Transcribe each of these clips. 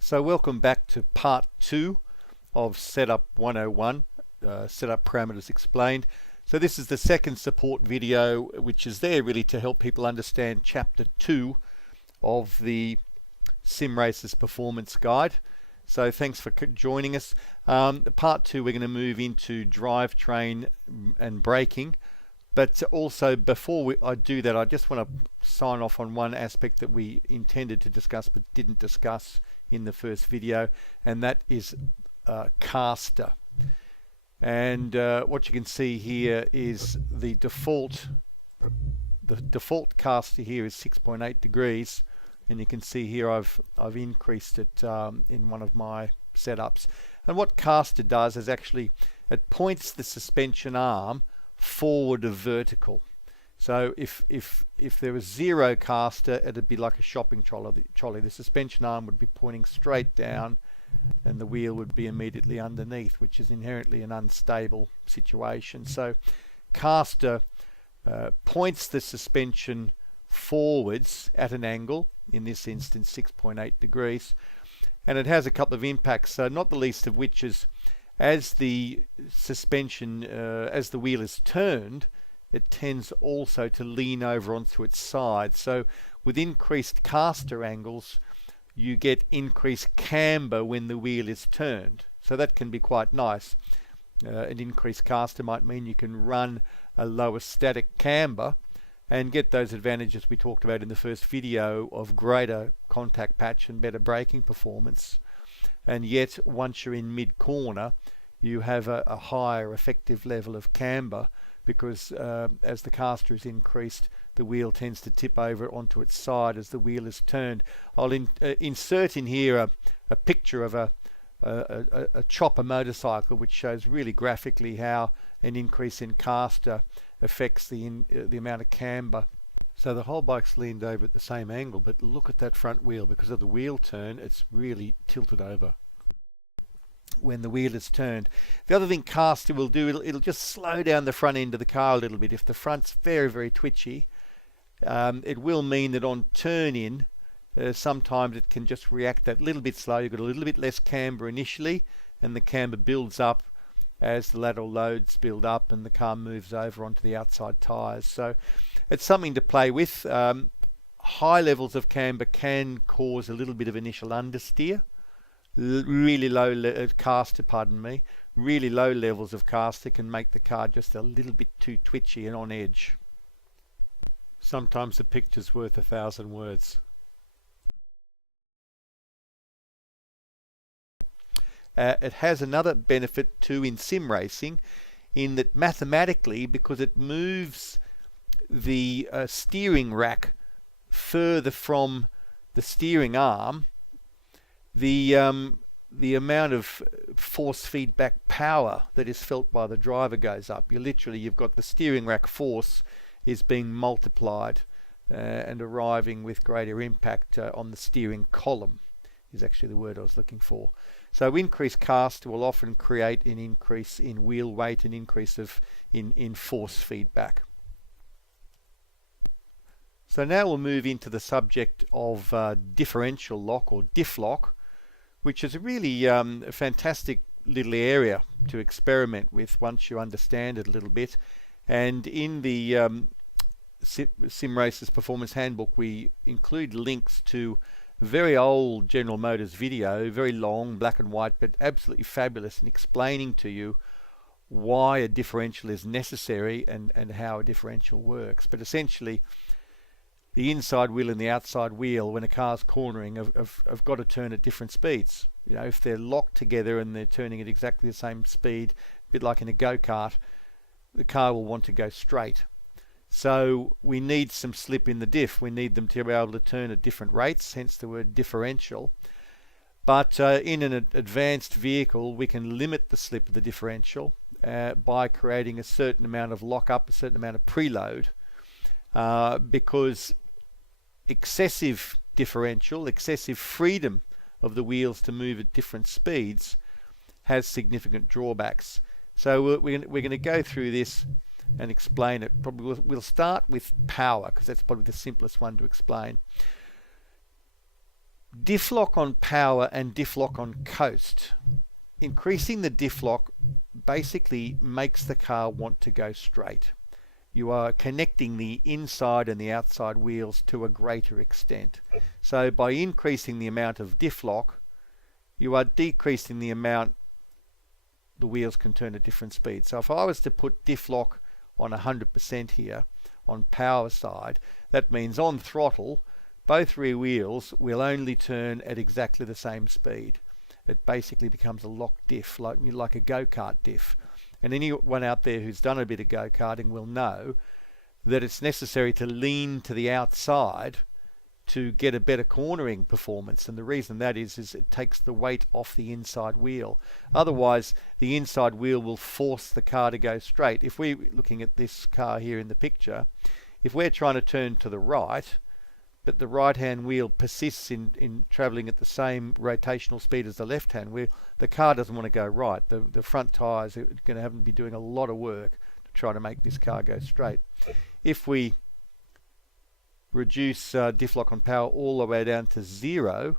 So welcome back to part 2 of Setup 101, Setup Parameters Explained. So this is the second support video, which is there really to help people understand Chapter 2 of the Simracers Performance Guide. So thanks for joining us. Part 2, we're going to move into drivetrain and braking. But also, before I do that, I just want to sign off on one aspect that we intended to discuss but didn't discuss in the first video, and that is caster. And what you can see here is the default caster here is 6.8 degrees, and you can see here I've increased it in one of my setups. And what caster does is actually it points the suspension arm forward of vertical. So if there was zero caster, it'd be like a shopping trolley. The suspension arm would be pointing straight down and the wheel would be immediately underneath, which is inherently an unstable situation. So caster points the suspension forwards at an angle, in this instance 6.8 degrees, and it has a couple of impacts, not the least of which is as the suspension, as the wheel is turned, it tends also to lean over onto its side. So with increased caster angles, you get increased camber when the wheel is turned. So that can be quite nice. An increased caster might mean you can run a lower static camber and get those advantages we talked about in the first video of greater contact patch and better braking performance. And yet, once you're in mid-corner, you have a higher effective level of camber because as the caster is increased, the wheel tends to tip over onto its side as the wheel is turned. I'll insert in here a picture of a chopper motorcycle, which shows really graphically how an increase in caster affects the amount of camber. So the whole bike's leaned over at the same angle, but look at that front wheel. Because of the wheel turn, it's really tilted over when the wheel is turned. The other thing caster will do, it'll just slow down the front end of the car a little bit. If the front's very, very twitchy, it will mean that on turn-in, sometimes it can just react that little bit slow. You've got a little bit less camber initially, and the camber builds up as the lateral loads build up and the car moves over onto the outside tyres. So it's something to play with. High levels of camber can cause a little bit of initial understeer. Really low caster, really low levels of caster can make the car just a little bit too twitchy and on edge. Sometimes a picture's worth 1,000 words. It has another benefit too in sim racing, in that mathematically, because it moves the steering rack further from the steering arm, the amount of force feedback power that is felt by the driver goes up. You've got the steering rack force is being multiplied and arriving with greater impact on the steering column, is actually the word I was looking for. So increased caster will often create an increase in wheel weight, an increase in force feedback. So now we'll move into the subject of differential lock, or diff lock, which is a really fantastic little area to experiment with once you understand it a little bit. And in the Simracers Performance Handbook, we include links to very old General Motors video, very long, black and white, but absolutely fabulous in explaining to you why a differential is necessary and how a differential works. But essentially, the inside wheel and the outside wheel, when a car's cornering, have got to turn at different speeds. You know, if they're locked together and they're turning at exactly the same speed, a bit like in a go-kart, the car will want to go straight. So we need some slip in the diff. We need them to be able to turn at different rates, hence the word differential. But in an advanced vehicle, we can limit the slip of the differential by creating a certain amount of lock-up, a certain amount of preload, because excessive differential, excessive freedom of the wheels to move at different speeds has significant drawbacks. So we're going to go through this and explain it. Probably we'll start with power, because that's probably the simplest one to explain. Diff lock on power and diff lock on coast. Increasing the diff lock basically makes the car want to go straight. You are connecting the inside and the outside wheels to a greater extent. So by increasing the amount of diff lock, you are decreasing the amount the wheels can turn at different speeds. So if I was to put diff lock on 100% here on power side, that means on throttle, both rear wheels will only turn at exactly the same speed. It basically becomes a lock diff, like a go-kart diff. And anyone out there who's done a bit of go-karting will know that it's necessary to lean to the outside to get a better cornering performance. And the reason that is it takes the weight off the inside wheel. Otherwise, the inside wheel will force the car to go straight. If we're looking at this car here in the picture, if we're trying to turn to the right, but the right-hand wheel persists in travelling at the same rotational speed as the left-hand wheel, the car doesn't want to go right. The front tyres are going to have to be doing a lot of work to try to make this car go straight. If we reduce diff lock on power all the way down to 0,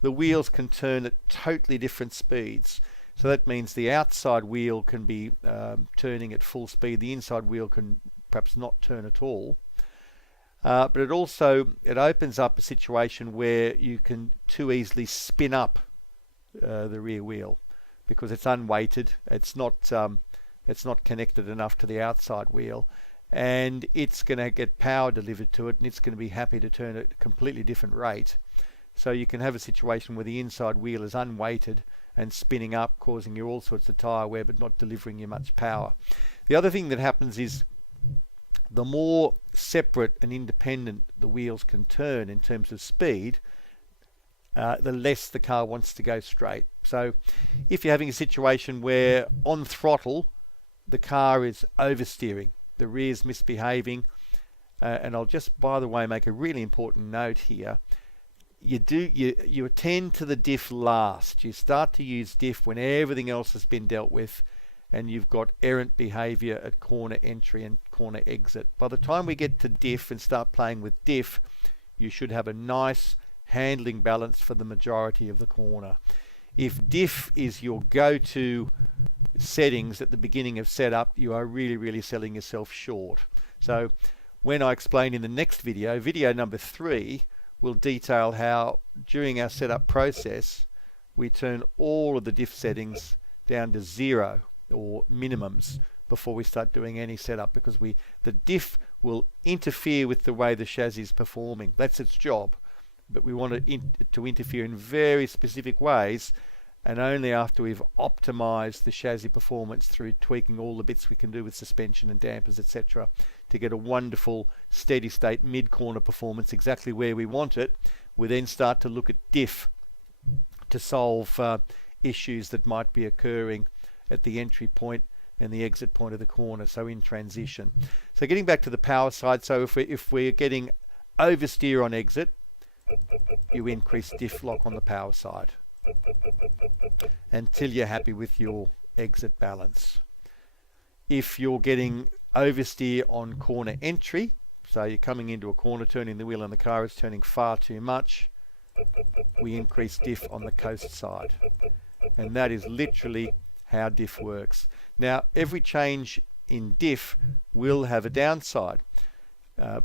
the wheels can turn at totally different speeds. So that means the outside wheel can be turning at full speed. The inside wheel can perhaps not turn at all. But it opens up a situation where you can too easily spin up the rear wheel because it's unweighted. It's not connected enough to the outside wheel, and it's going to get power delivered to it, and it's going to be happy to turn at a completely different rate. So you can have a situation where the inside wheel is unweighted and spinning up, causing you all sorts of tyre wear, but not delivering you much power. The other thing that happens is the more separate and independent the wheels can turn in terms of speed, the less the car wants to go straight. So if you're having a situation where on throttle the car is oversteering, the rear's misbehaving, and I'll just, by the way, make a really important note here. You attend to the diff last. You start to use diff when everything else has been dealt with, and you've got errant behavior at corner entry and corner exit. By the time we get to diff and start playing with diff, you should have a nice handling balance for the majority of the corner. If diff is your go-to settings at the beginning of setup, you are really, really selling yourself short. So when I explain in the next video, video number 3, will detail how during our setup process, we turn all of the diff settings down to 0 or minimums before we start doing any setup, because the diff will interfere with the way the chassis is performing. That's its job, but we want it to interfere in very specific ways, and only after we've optimized the chassis performance through tweaking all the bits we can do with suspension and dampers, etc., to get a wonderful steady state mid-corner performance exactly where we want it. We then start to look at diff to solve issues that might be occurring at the entry point and the exit point of the corner, so in transition. So getting back to the power side, so if we're getting oversteer on exit, you increase diff lock on the power side until you're happy with your exit balance. If you're getting oversteer on corner entry, so you're coming into a corner, turning the wheel and the car is turning far too much, we increase diff on the coast side. And that is literally how diff works. Now, every change in diff will have a downside.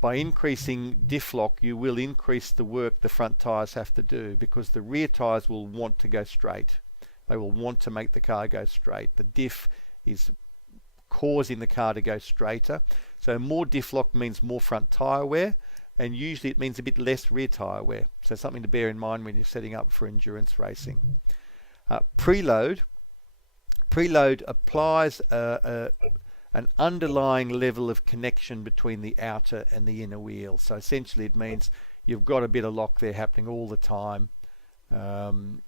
By increasing diff lock, you will increase the work the front tyres have to do, because the rear tyres will want to go straight. They will want to make the car go straight. The diff is causing the car to go straighter. So more diff lock means more front tyre wear, and usually it means a bit less rear tyre wear. So something to bear in mind when you're setting up for endurance racing. Preload applies an underlying level of connection between the outer and the inner wheel. So essentially it means you've got a bit of lock there happening all the time, an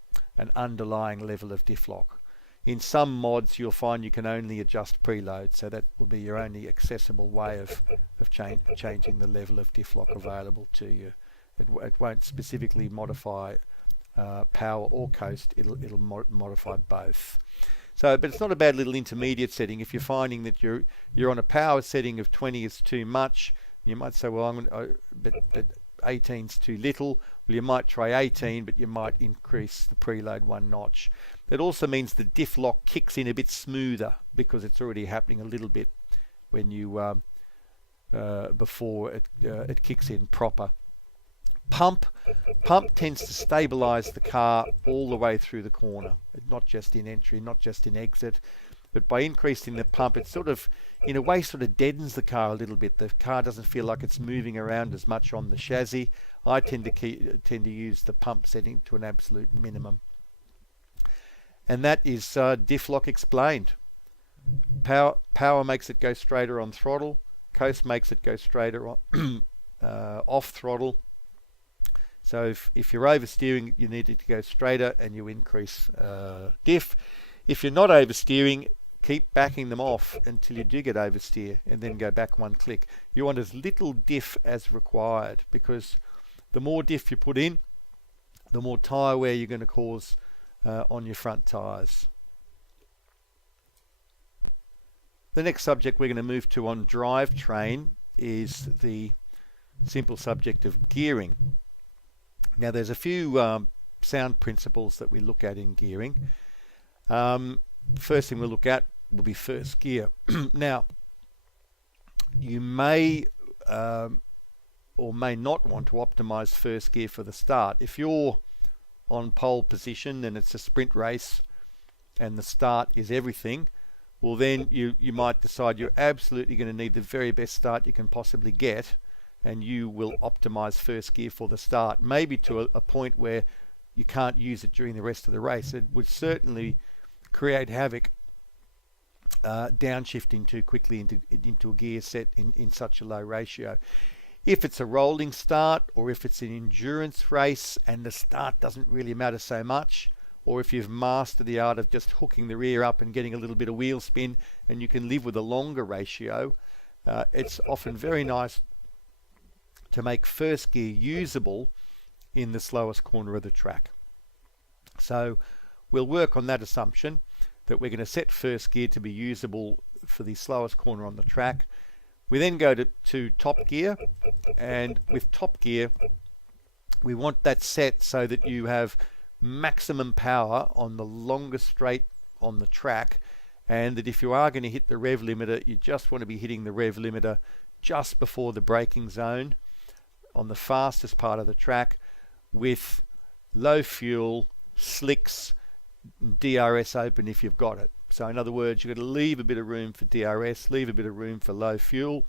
underlying level of diff lock. In some mods you'll find you can only adjust preload, so that will be your only accessible way of changing the level of diff lock available to you. It won't specifically modify power or coast, it'll modify both. So, but it's not a bad little intermediate setting. If you're finding that you're on a power setting of 20 is too much, you might say, well, but 18's too little. Well, you might try 18, but you might increase the preload 1 notch. That also means the diff lock kicks in a bit smoother because it's already happening a little bit when you before it kicks in proper. Pump tends to stabilize the car all the way through the corner, not just in entry, not just in exit. But by increasing the pump, it sort of, in a way, sort of deadens the car a little bit. The car doesn't feel like it's moving around as much on the chassis. I tend to use the pump setting to an absolute minimum. And that is diff lock explained. Power makes it go straighter on throttle. Coast makes it go straighter on off throttle. So if you're oversteering, you need it to go straighter and you increase diff. If you're not oversteering, keep backing them off until you do get oversteer and then go back 1 click. You want as little diff as required, because the more diff you put in, the more tyre wear you're going to cause on your front tyres. The next subject we're going to move to on Drivetrain is the simple subject of gearing. Now there's a few sound principles that we look at in gearing. First thing we'll look at will be first gear. Now, you may or may not want to optimize first gear for the start. If you're on pole position and it's a sprint race and the start is everything, well then you might decide you're absolutely going to need the very best start you can possibly get, and you will optimize first gear for the start, maybe to a point where you can't use it during the rest of the race. It would certainly create havoc downshifting too quickly into a gear set in such a low ratio. If it's a rolling start, or if it's an endurance race and the start doesn't really matter so much, or if you've mastered the art of just hooking the rear up and getting a little bit of wheel spin and you can live with a longer ratio, it's often very nice to make first gear usable in the slowest corner of the track. So we'll work on that assumption that we're going to set first gear to be usable for the slowest corner on the track. We then go to top gear, and with top gear we want that set so that you have maximum power on the longest straight on the track, and that if you are going to hit the rev limiter, you just want to be hitting the rev limiter just before the braking zone on the fastest part of the track, with low fuel, slicks, DRS open if you've got it. So in other words, you've got to leave a bit of room for DRS, leave a bit of room for low fuel,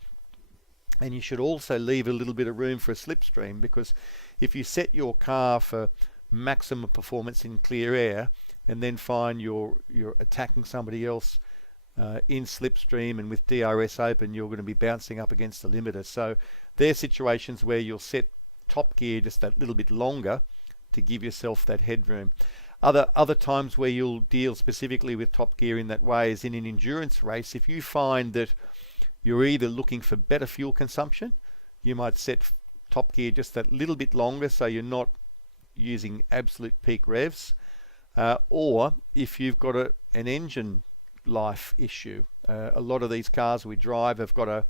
and you should also leave a little bit of room for a slipstream, because if you set your car for maximum performance in clear air and then find you're attacking somebody else in slipstream and with DRS open, you're going to be bouncing up against the limiter. So there are situations where you'll set top gear just that little bit longer to give yourself that headroom. Other times where you'll deal specifically with top gear in that way is in an endurance race. If you find that you're either looking for better fuel consumption, you might set top gear just that little bit longer so you're not using absolute peak revs, or if you've got an engine life issue. A lot of these cars we drive have got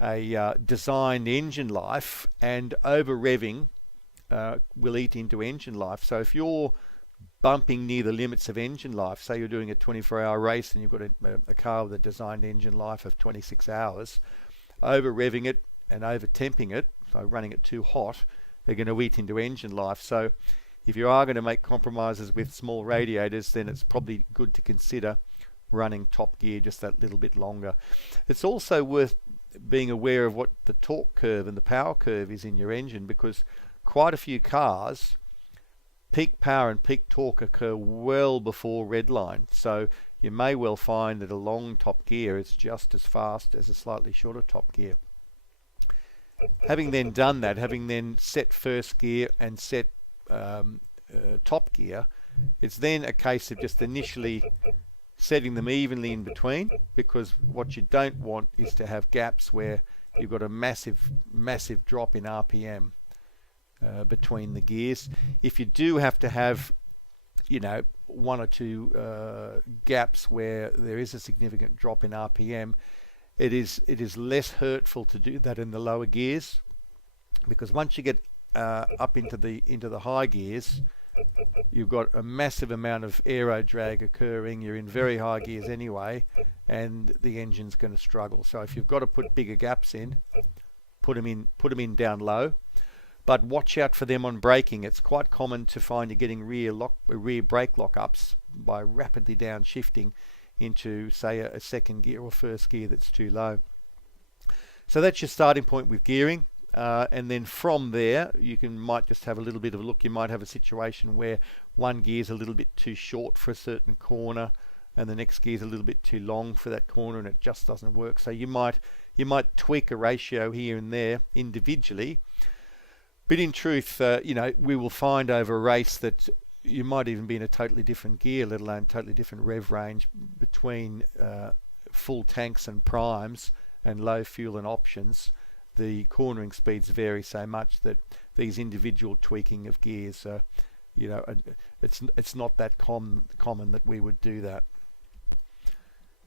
a designed engine life, and over revving will eat into engine life. So if you're bumping near the limits of engine life, say you're doing a 24-hour race and you've got a car with a designed engine life of 26 hours, over revving it and over temping it, so running it too hot, they're going to eat into engine life. So if you are going to make compromises with small radiators, then it's probably good to consider running top gear just that little bit longer. It's also worth being aware of what the torque curve and the power curve is in your engine, because quite a few cars, peak power and peak torque occur well before red line. So you may well find that a long top gear is just as fast as a slightly shorter top gear. Having then done that, having then set first gear and set top gear, it's then a case of just initially setting them evenly in between, because what you don't want is to have gaps where you've got a massive drop in RPM between the gears. If you do have to have, one or two gaps where there is a significant drop in RPM, it is less hurtful to do that in the lower gears, because once you get up into the high gears, you've got a massive amount of aero drag occurring. You're in very high gears anyway, and the engine's going to struggle. So if you've got to put bigger gaps in, put them in down low. But watch out for them on braking. It's quite common to find you're getting rear brake lock-ups by rapidly downshifting into, say, a second gear or first gear that's too low. So that's your starting point with gearing. And then from there, you might just have a little bit of a look. You might have a situation where one gear is a little bit too short for a certain corner, and the next gear is a little bit too long for that corner, and it just doesn't work. So you might tweak a ratio here and there individually. But in truth, we will find over a race that you might even be in a totally different gear, let alone totally different rev range between full tanks and primes and low fuel and options. The cornering speeds vary so much that these individual tweaking of gears, it's not that common that we would do that.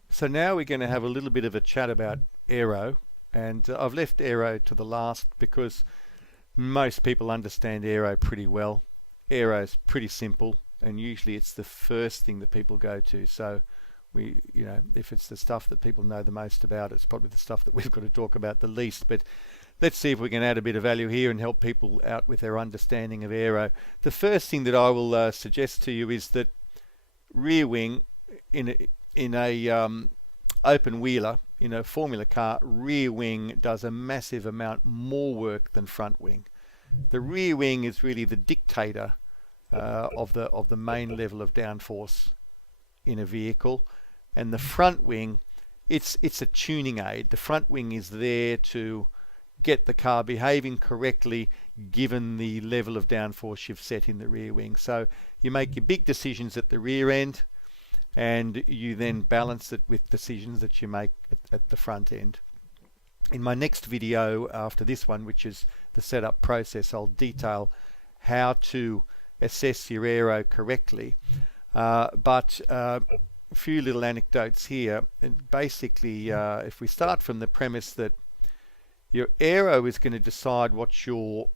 So now we're going to have a little bit of a chat about Aero, and I've left Aero to the last because most people understand Aero pretty well. Aero is pretty simple, and usually it's the first thing that people go to. So if it's the stuff that people know the most about, it's probably the stuff that we've got to talk about the least. But let's see if we can add a bit of value here and help people out with their understanding of Aero. The first thing that I will suggest to you is that rear wing in a open wheeler, in a Formula car, rear wing does a massive amount more work than front wing. The rear wing is really the dictator of the main level of downforce in a vehicle, and the front wing, it's a tuning aid. The front wing is there to get the car behaving correctly given the level of downforce you've set in the rear wing. So you make your big decisions at the rear end, and you then balance it with decisions that you make at the front end. In my next video after this one, which is the setup process, I'll detail how to assess your aero correctly. But a few little anecdotes here. And basically, if we start from the premise that your aero is going to decide what your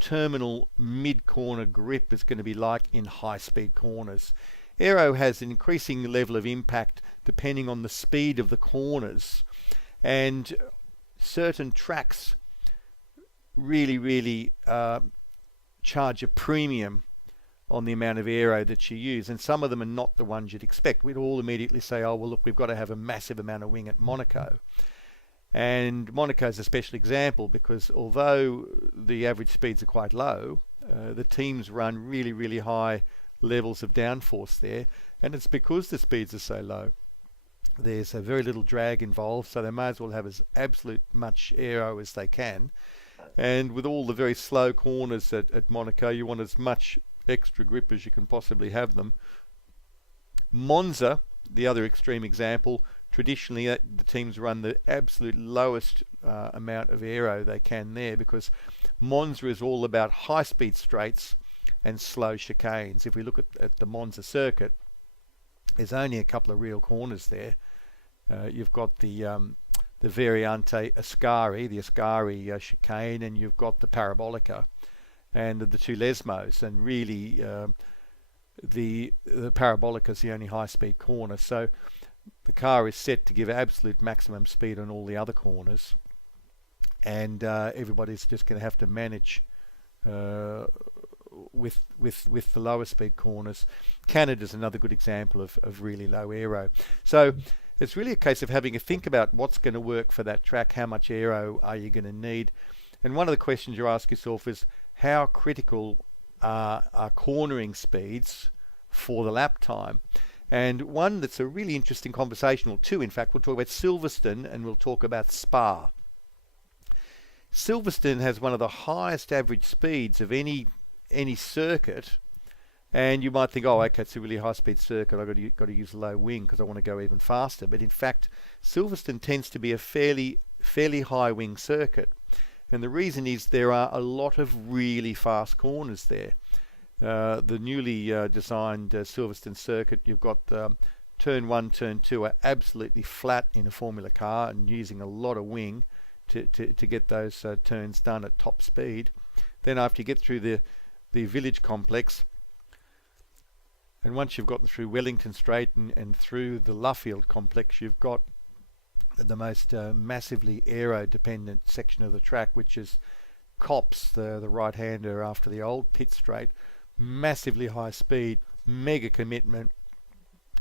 terminal mid-corner grip is going to be like in high-speed corners. Aero has an increasing level of impact depending on the speed of the corners, and certain tracks really charge a premium on the amount of aero that you use, and some of them are not the ones you'd expect. We'd all immediately say, oh well, look, we've got to have a massive amount of wing at Monaco. And Monaco is a special example because although the average speeds are quite low, the teams run really high levels of downforce there, and it's because the speeds are so low. There's a very little drag involved, so they may as well have as absolute much aero as they can. And with all the very slow corners at Monaco, you want as much extra grip as you can possibly have them. Monza, the other extreme example, traditionally the teams run the absolute lowest amount of aero they can there, because Monza is all about high-speed straights and slow chicanes. If we look at the Monza circuit, there's only a couple of real corners there. You've got the Variante Ascari, the Ascari chicane, and you've got the Parabolica and the two Lesmos, and really the Parabolica is the only high-speed corner. So the car is set to give absolute maximum speed on all the other corners, and everybody's just going to have to manage with the lower speed corners. Canada's another good example of really low aero. So it's really a case of having a think about what's going to work for that track, how much aero are you going to need. And one of the questions you ask yourself is, how critical are cornering speeds for the lap time? And one that's a really interesting conversation, or two in fact, we'll talk about Silverstone and we'll talk about Spa. Silverstone has one of the highest average speeds of any circuit, and you might think, oh, okay, it's a really high-speed circuit, I've got to use low wing because I want to go even faster. But in fact, Silverstone tends to be a fairly high wing circuit, and the reason is there are a lot of really fast corners there. The newly designed Silverstone circuit, you've got turn 1, turn 2 are absolutely flat in a Formula car and using a lot of wing to get those turns done at top speed. Then after you get through the village complex, and once you've gotten through Wellington Strait and through the Luffield complex, you've got the most massively aero-dependent section of the track, which is Copse, the right-hander after the old pit straight. Massively high speed, mega commitment,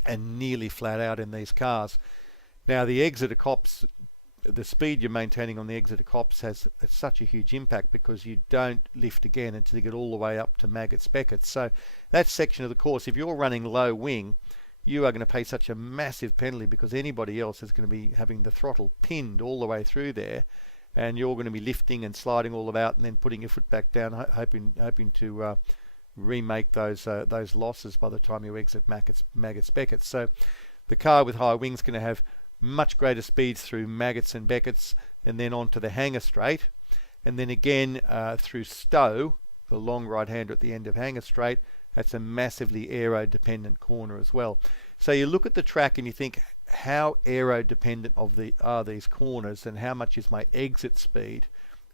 and nearly flat out in these cars. Now the exit of Copse, the speed you're maintaining on the exit of Copse has such a huge impact because you don't lift again until you get all the way up to Maggots Beckett. So that section of the course, if you're running low wing, you are going to pay such a massive penalty because anybody else is going to be having the throttle pinned all the way through there, and you're going to be lifting and sliding all about and then putting your foot back down, hoping to remake those losses by the time you exit Maggots Beckett. So the car with high wings is going to have much greater speeds through Maggots and Becketts, and then onto the Hanger Straight, and then again through Stowe, the long right-hander at the end of Hanger Straight. That's a massively aero-dependent corner as well. So you look at the track and you think, how aero-dependent are these corners, and how much is my exit speed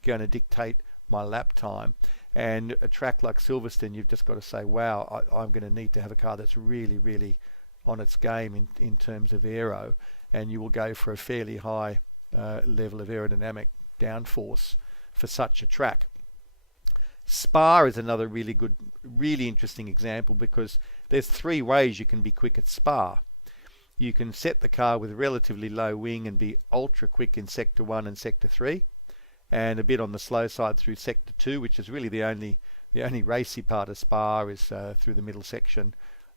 going to dictate my lap time? And a track like Silverstone, you've just got to say, wow, I'm going to need to have a car that's really, really on its game in terms of aero, and you will go for a fairly high level of aerodynamic downforce for such a track. Spa is another really good, really interesting example, because there's three ways you can be quick at Spa. You can set the car with relatively low wing and be ultra quick in Sector 1 and Sector 3, and a bit on the slow side through Sector 2, which is really the only racy part of Spa is through the middle section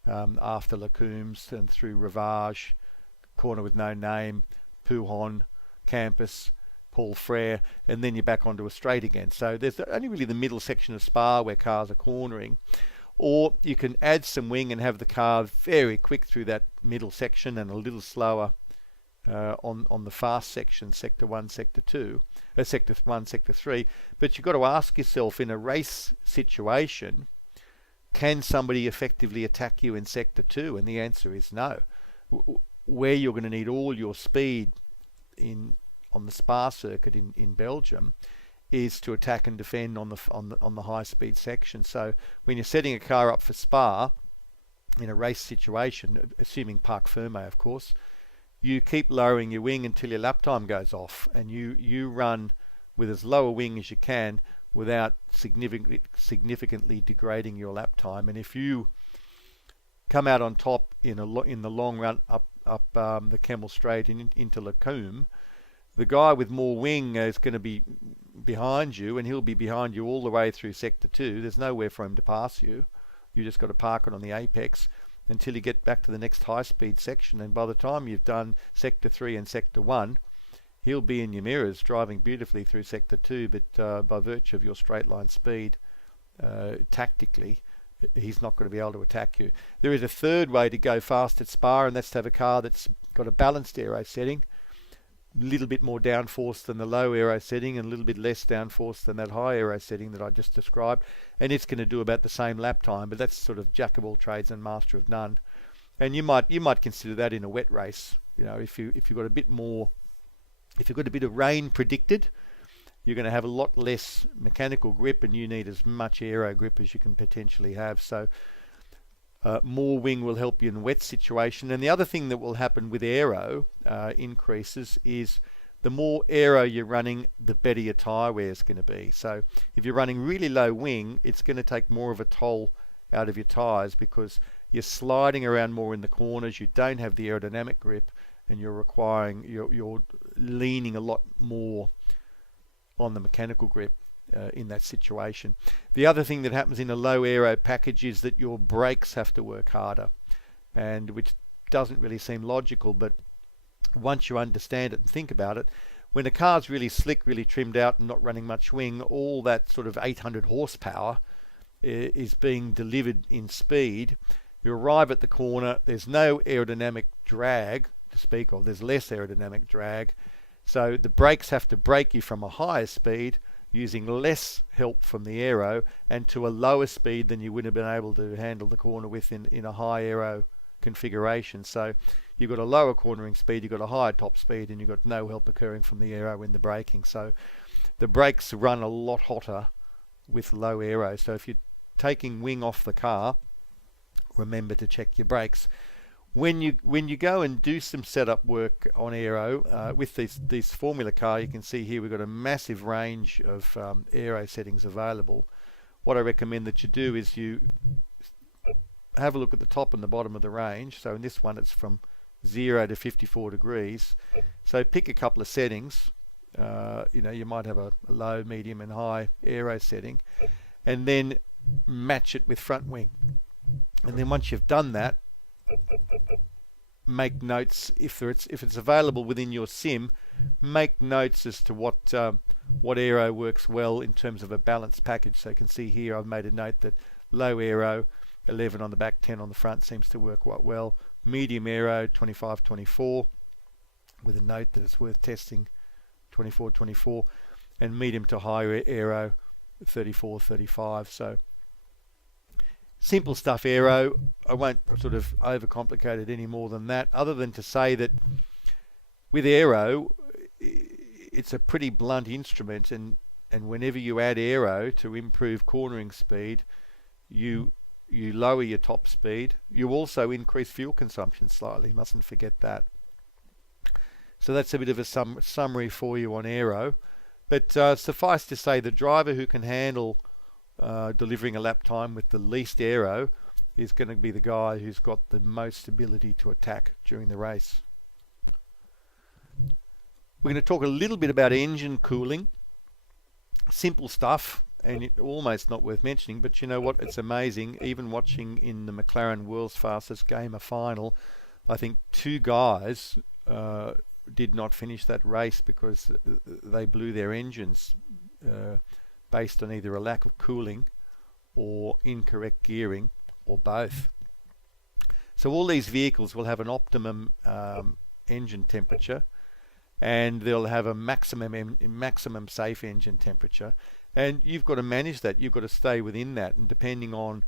after Lacombe's and through Rivage, corner with no name, Pouhon, Campus, Paul Frere, and then you're back onto a straight again. So there's only really the middle section of Spa where cars are cornering. Or you can add some wing and have the car very quick through that middle section and a little slower on the fast section, Sector 1, Sector 2, Sector 1, Sector 3. But you've got to ask yourself, in a race situation, can somebody effectively attack you in Sector 2? And the answer is no. Where you're going to need all your speed on the Spa circuit in Belgium is to attack and defend on the high speed section. So when you're setting a car up for Spa in a race situation, assuming Parc Fermé of course, you keep lowering your wing until your lap time goes off, and you run with as low a wing as you can without significantly degrading your lap time. And if you come out on top in the long run up the Kemmel Straight into Lacombe, the guy with more wing is going to be behind you, and he'll be behind you all the way through Sector 2. There's nowhere for him to pass you. You just got to park it on the apex until you get back to the next high-speed section. And by the time you've done Sector 3 and Sector 1, he'll be in your mirrors driving beautifully through Sector 2, but by virtue of your straight-line speed, tactically, he's not going to be able to attack you. There is a third way to go fast at Spa, and that's to have a car that's got a balanced aero setting, a little bit more downforce than the low aero setting and a little bit less downforce than that high aero setting that I just described, and it's going to do about the same lap time. But that's sort of jack of all trades and master of none. And you might consider that in a wet race. You know, if you've got a bit of rain predicted, you're going to have a lot less mechanical grip, and you need as much aero grip as you can potentially have. So more wing will help you in a wet situation. And the other thing that will happen with aero increases is the more aero you're running, the better your tyre wear is going to be. So if you're running really low wing, it's going to take more of a toll out of your tyres because you're sliding around more in the corners, you don't have the aerodynamic grip, and you're leaning a lot more on the mechanical grip in that situation. The other thing that happens in a low aero package is that your brakes have to work harder, and which doesn't really seem logical, but once you understand it and think about it, when a car's really slick, really trimmed out and not running much wing, all that sort of 800 horsepower is being delivered in speed. You arrive at the corner, there's no aerodynamic drag to speak of, there's less aerodynamic drag, so the brakes have to brake you from a higher speed using less help from the aero and to a lower speed than you would have been able to handle the corner with in a high aero configuration. So you've got a lower cornering speed, you've got a higher top speed, and you've got no help occurring from the aero in the braking. So the brakes run a lot hotter with low aero. So if you're taking wing off the car, remember to check your brakes. When you go and do some setup work on aero with this formula car, you can see here we've got a massive range of aero settings available. What I recommend that you do is you have a look at the top and the bottom of the range. So in this one it's from 0 to 54 degrees. So pick a couple of settings. You might have a low, medium and high aero setting, and then match it with front wing. And then once you've done that, make notes if it's available within your sim. Make notes as to what aero works well in terms of a balanced package. So you can see here I've made a note that low aero 11 on the back, 10 on the front seems to work quite well. Medium aero 25-24 with a note that it's worth testing 24-24, and medium to high aero 34-35. So simple stuff aero. I won't sort of overcomplicate it any more than that, other than to say that with aero it's a pretty blunt instrument, and whenever you add aero to improve cornering speed, you lower your top speed. You also increase fuel consumption slightly, mustn't forget that. So that's a bit of a summary for you on aero. But suffice to say, the driver who can handle delivering a lap time with the least aero is going to be the guy who's got the most ability to attack during the race. We're going to talk a little bit about engine cooling. Simple stuff, and almost not worth mentioning, but you know what, it's amazing. Even watching in the McLaren World's Fastest Gamer final, I think 2 guys did not finish that race because they blew their engines based on either a lack of cooling or incorrect gearing or both. So all these vehicles will have an optimum engine temperature, and they'll have a maximum safe engine temperature, and you've got to manage that. You've got to stay within that, and depending on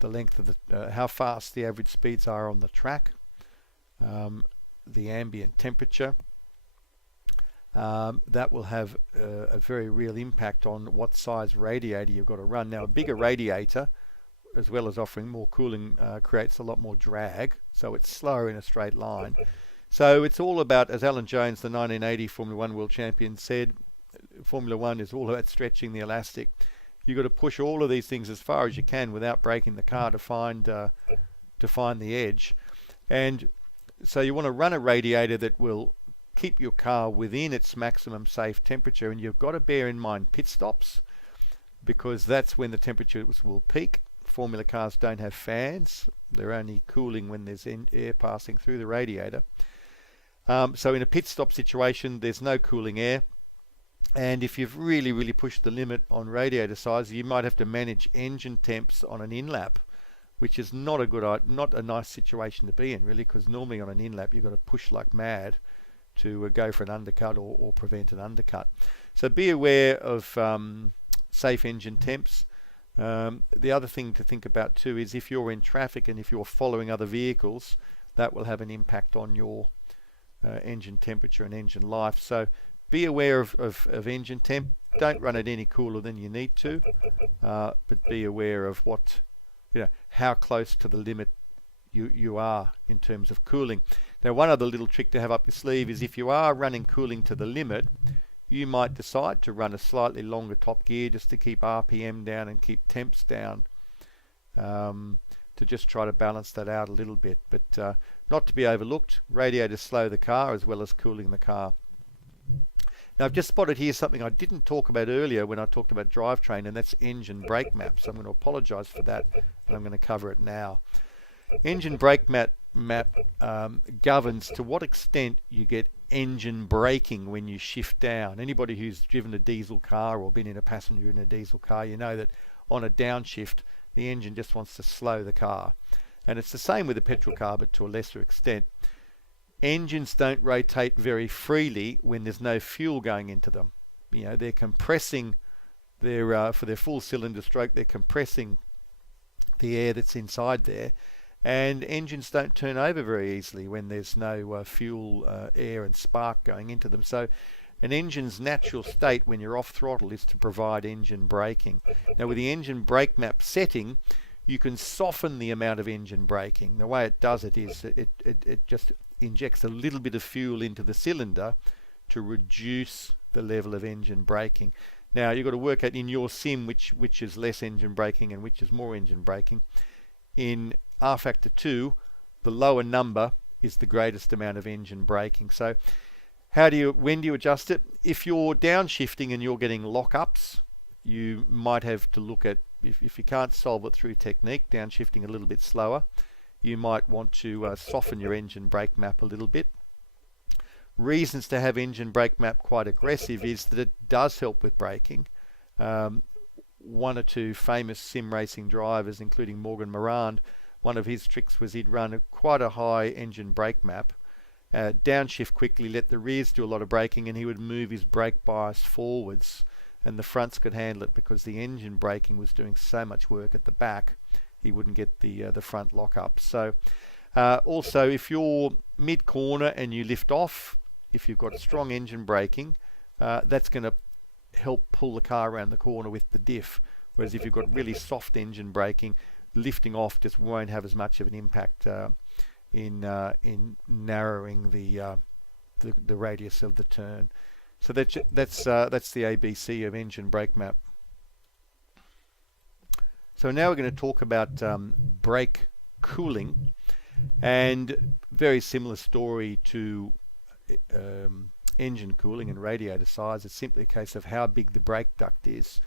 the length of the how fast the average speeds are on the track, the ambient temperature, that will have a very real impact on what size radiator you've got to run. Now, a bigger radiator, as well as offering more cooling, creates a lot more drag, so it's slower in a straight line. So it's all about, as Alan Jones, the 1980 Formula 1 world champion, said, Formula 1 is all about stretching the elastic. You've got to push all of these things as far as you can without breaking the car to find the edge. And so you want to run a radiator that will keep your car within its maximum safe temperature, and you've got to bear in mind pit stops, because that's when the temperatures will peak. Formula cars don't have fans. They're only cooling when there's air passing through the radiator. So in a pit stop situation, there's no cooling air. And if you've really pushed the limit on radiator size, you might have to manage engine temps on an in-lap, which is not a nice situation to be in, really, because normally on an in-lap you've got to push like mad to go for an undercut or prevent an undercut. So be aware of safe engine temps. The other thing to think about too is if you're in traffic and if you're following other vehicles, that will have an impact on your engine temperature and engine life. So be aware of engine temp. Don't run it any cooler than you need to, but be aware of how close to the limit you are in terms of cooling. Now, one other little trick to have up your sleeve is if you are running cooling to the limit, you might decide to run a slightly longer top gear just to keep RPM down and keep temps down, to just try to balance that out a little bit. But not to be overlooked, radiators slow the car as well as cooling the car. Now, I've just spotted here something I didn't talk about earlier when I talked about drivetrain, and that's engine brake maps. I'm going to apologize for that, and I'm going to cover it now. Engine brake map governs to what extent you get engine braking when you shift down. Anybody who's driven a diesel car or been in a passenger in a diesel car, you know that on a downshift, the engine just wants to slow the car. And it's the same with a petrol car, but to a lesser extent. Engines don't rotate very freely when there's no fuel going into them. They're compressing for their full cylinder stroke, they're compressing the air that's inside there. And engines don't turn over very easily when there's no fuel, air and spark going into them. So An engine's natural state when you're off throttle is to provide engine braking. Now with the engine brake map setting, you can soften the amount of engine braking. The way it does it is it just injects a little bit of fuel into the cylinder to reduce the level of engine braking. Now you've got to work out in your sim which is less engine braking and which is more engine braking. In R factor 2, the lower number is the greatest amount of engine braking. So when do you adjust it? If you're downshifting and you're getting lockups, you might have to look at, if you can't solve it through technique, downshifting a little bit slower, you might want to soften your engine brake map a little bit. Reasons to have engine brake map quite aggressive is that it does help with braking. One or two famous sim racing drivers, including Morgan Morand, one of his tricks was he'd run quite a high engine brake map, downshift quickly, let the rears do a lot of braking, and he would move his brake bias forwards, and the fronts could handle it because the engine braking was doing so much work at the back, he wouldn't get the front lock up. So also, if you're mid-corner and you lift off, if you've got strong engine braking, that's going to help pull the car around the corner with the diff. Whereas if you've got really soft engine braking, lifting off just won't have as much of an impact in narrowing the radius of the turn. So that's the ABC of engine brake map. So now we're going to talk about brake cooling, and very similar story to engine cooling and radiator size. It's simply a case of how big the brake duct is,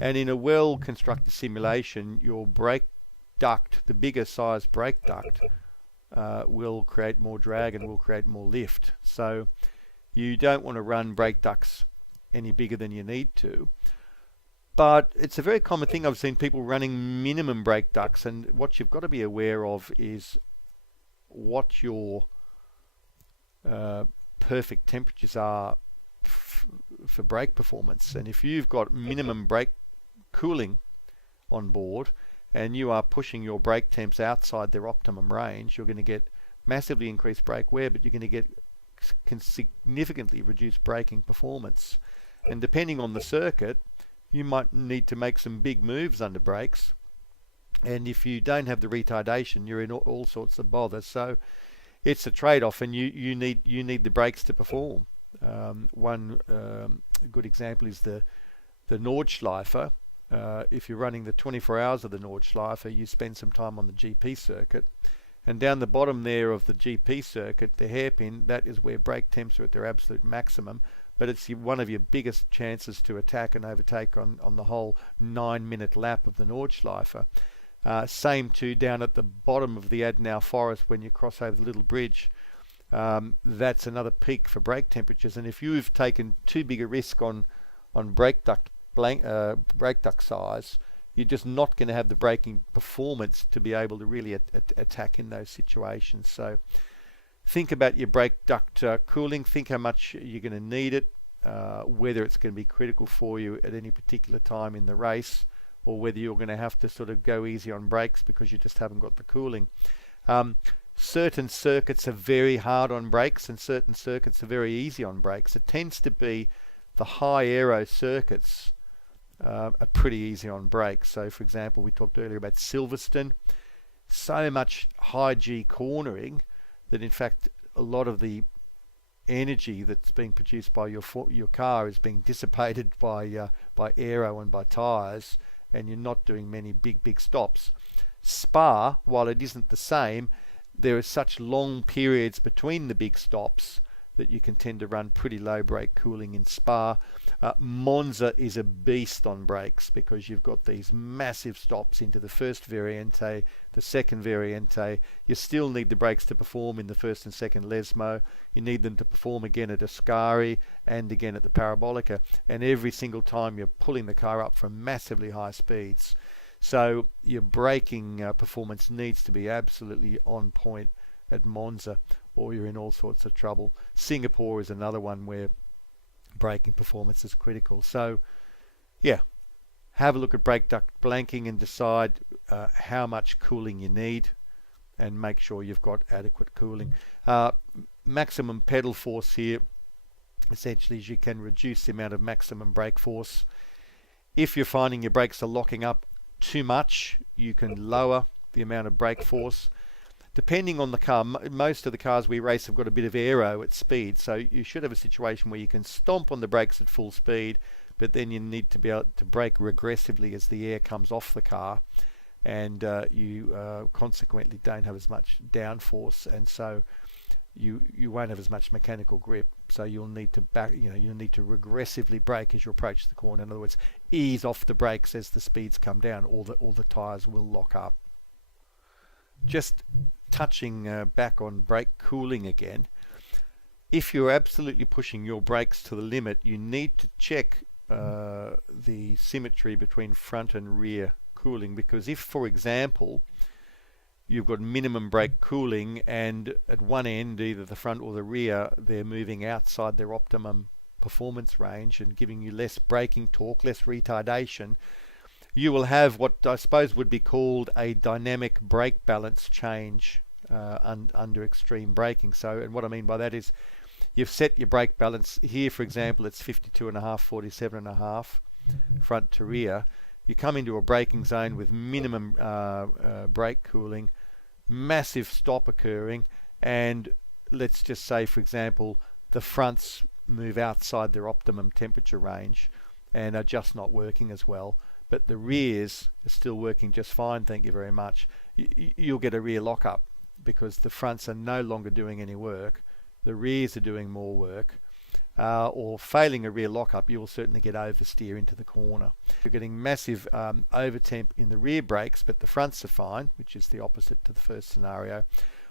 and in a well-constructed simulation, your brake duct, the bigger size brake duct, will create more drag and will create more lift. So you don't want to run brake ducts any bigger than you need to. But it's a very common thing. I've seen people running minimum brake ducts, and what you've got to be aware of is what your perfect temperatures are for brake performance. And if you've got minimum brake cooling on board and you are pushing your brake temps outside their optimum range, you're going to get massively increased brake wear, but you're going to get significantly reduced braking performance. And depending on the circuit, you might need to make some big moves under brakes, and if you don't have the retardation, you're in all sorts of bother. So it's a trade-off, and you need the brakes to perform. One good example is the Nordschleifer. If you're running the 24 hours of the Nordschleifer, you spend some time on the GP circuit, and down the bottom there of the GP circuit, the hairpin, that is where brake temps are at their absolute maximum. But it's one of your biggest chances to attack and overtake on the whole 9-minute lap of the Nordschleifer. Same too down at the bottom of the Adenauer Forest when you cross over the little bridge. That's another peak for brake temperatures. And if you've taken too big a risk on brake duct size, you're just not going to have the braking performance to be able to really attack in those situations. So think about your brake duct cooling. Think how much you're going to need it, whether it's going to be critical for you at any particular time in the race, or whether you're going to have to sort of go easy on brakes because you just haven't got the cooling. Certain circuits are very hard on brakes and certain circuits are very easy on brakes. It tends to be the high aero circuits are pretty easy on brakes. So for example, we talked earlier about Silverstone. So much high G cornering that in fact a lot of the energy that's being produced by your car is being dissipated by aero and by tyres, and you're not doing many big stops. Spa, while it isn't the same, there are such long periods between the big stops that you can tend to run pretty low brake cooling in Spa. Monza is a beast on brakes because you've got these massive stops into the first variante, the second variante. You still need the brakes to perform in the first and second Lesmo. You need them to perform again at Ascari and again at the Parabolica. And every single time you're pulling the car up from massively high speeds. So your braking performance needs to be absolutely on point at Monza, or you're in all sorts of trouble. Singapore is another one where braking performance is critical. So yeah, have a look at brake duct blanking and decide how much cooling you need and make sure you've got adequate cooling. Maximum pedal force here essentially is you can reduce the amount of maximum brake force. If you're finding your brakes are locking up too much, you can lower the amount of brake force. Depending on the car, most of the cars we race have got a bit of aero at speed, so you should have a situation where you can stomp on the brakes at full speed, but then you need to be able to brake regressively as the air comes off the car, and you consequently don't have as much downforce, and so you won't have as much mechanical grip. So you'll need to you'll need to regressively brake as you approach the corner. In other words, ease off the brakes as the speeds come down, or the tires will lock up. Just touching back on brake cooling again, if you're absolutely pushing your brakes to the limit, you need to check the symmetry between front and rear cooling, because if, for example, you've got minimum brake cooling and at one end, either the front or the rear, they're moving outside their optimum performance range and giving you less braking torque, less retardation, you will have what I suppose would be called a dynamic brake balance change under extreme braking. So, and what I mean by that is you've set your brake balance here, for example, it's 52.5, 47.5 front to rear. You come into a braking zone with minimum brake cooling, massive stop occurring, and let's just say, for example, the fronts move outside their optimum temperature range and are just not working as well, but the rears are still working just fine, thank you very much. You'll get a rear lockup because the fronts are no longer doing any work, the rears are doing more work. Or failing a rear lockup, you will certainly get oversteer into the corner. You're getting massive overtemp in the rear brakes, but the fronts are fine, which is the opposite to the first scenario.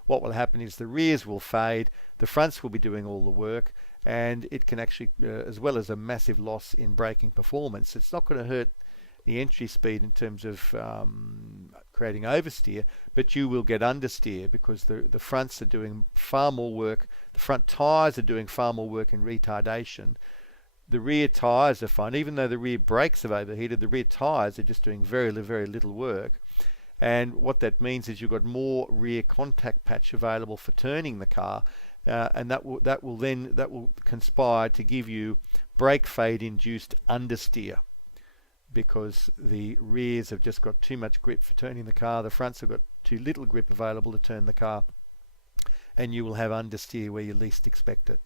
What will happen is the rears will fade, the fronts will be doing all the work, and it can actually, as well as a massive loss in braking performance, it's not going to hurt the entry speed in terms of creating oversteer, but you will get understeer because the fronts are doing far more work. The front tyres are doing far more work in retardation. The rear tyres are fine. Even though the rear brakes have overheated, the rear tyres are just doing very, very little work. And what that means is you've got more rear contact patch available for turning the car, and that will conspire to give you brake fade induced understeer, because the rears have just got too much grip for turning the car, the fronts have got too little grip available to turn the car, and you will have understeer where you least expect it.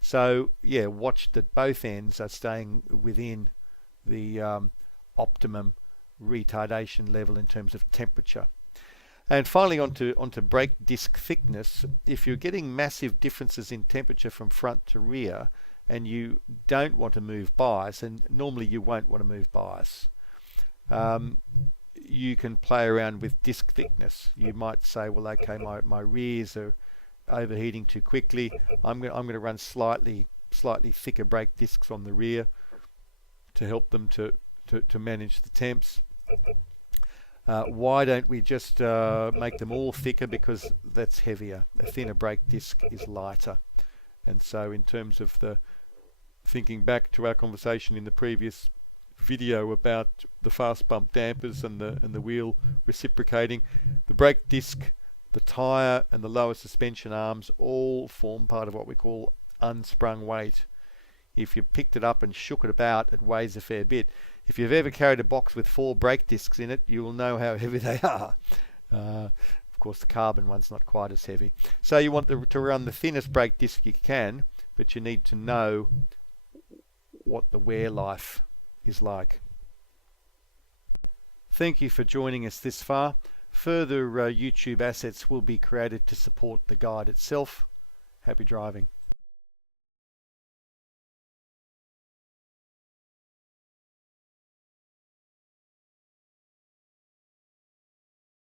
So yeah, watch that both ends are staying within the optimum retardation level in terms of temperature. And finally onto brake disc thickness. If you're getting massive differences in temperature from front to rear, and you don't want to move bias, and normally you won't want to move bias, you can play around with disc thickness. You might say, well, okay, my rears are overheating too quickly. I'm going to run slightly thicker brake discs on the rear to help them to manage the temps. Why don't we just make them all thicker, because that's heavier. A thinner brake disc is lighter. And so in terms of thinking back to our conversation in the previous video about the fast bump dampers and the wheel reciprocating, the brake disc, the tyre and the lower suspension arms all form part of what we call unsprung weight. If you picked it up and shook it about, it weighs a fair bit. If you've ever carried a box with 4 brake discs in it, you will know how heavy they are. Of course, the carbon one's not quite as heavy. So you want to run the thinnest brake disc you can, but you need to know what the wear life is like. Thank you for joining us this far. Further YouTube assets will be created to support the guide itself. Happy driving.